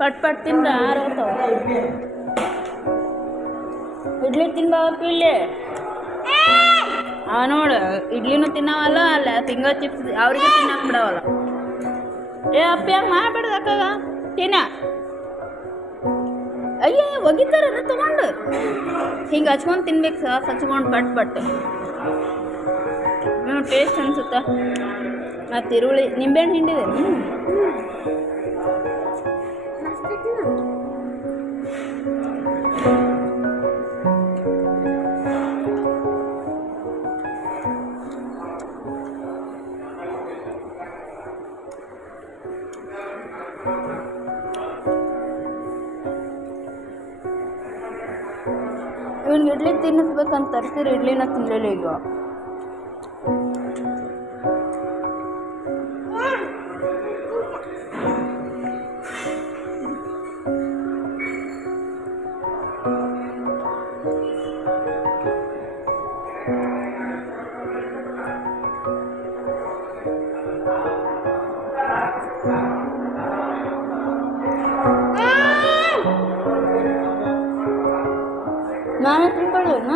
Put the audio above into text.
ಪಟ್ ಪಟ್ ತಿಂದ್ರೆ ಆರೋಗ್ತಾವ. ಇಡ್ಲಿ ತಿನ್ಬಾವಪ್ಪ ಇಲ್ಲಿ. ನೋಡು ಇಡ್ಲಿನೂ ತಿನ್ನವಲ್ಲ, ಅಲ್ಲ ಫಿಂಗರ್ ಚಿಪ್ಸ್ ಅವ್ರಿಗೆ ತಿನ್ನಕ್ಕೆ ಬಿಡವಲ್ಲ. ಏ ಅಪ್ಪ ಮಾಡ್ಬಿಡ್ದು ಅಕ್ಕಾಗ ತಿನ್ನ. ಅಯ್ಯ ಒಗಿತಾರನ ತಗೊಂಡು ಹಿಂಗೆ ಹಚ್ಕೊಂಡು ತಿನ್ಬೇಕು. ಸಾಸ್ ಹಚ್ಕೊಂಡು ಪಟ್ ಪಟ್ಟು ಟೇಸ್ಟ್ ಅನ್ಸುತ್ತಾ. ಮತ್ತು ಈರುಳ್ಳಿ ನಿಂಬೆಹಣ್ಣು ಹಿಂಡಿದೆ. ಇವ್ನಿಗೆ ಇಡ್ಲಿ ತಿನ್ನಿಸ್ಬೇಕಂತ ತರ್ತೀರಿ, ಇಡ್ಲಿನ ತಿನ್ನಲಿಲ್ಲ ಈಗ. ನಾನೇ ತಿನ್ಕೊಳ್ಳೋಣ.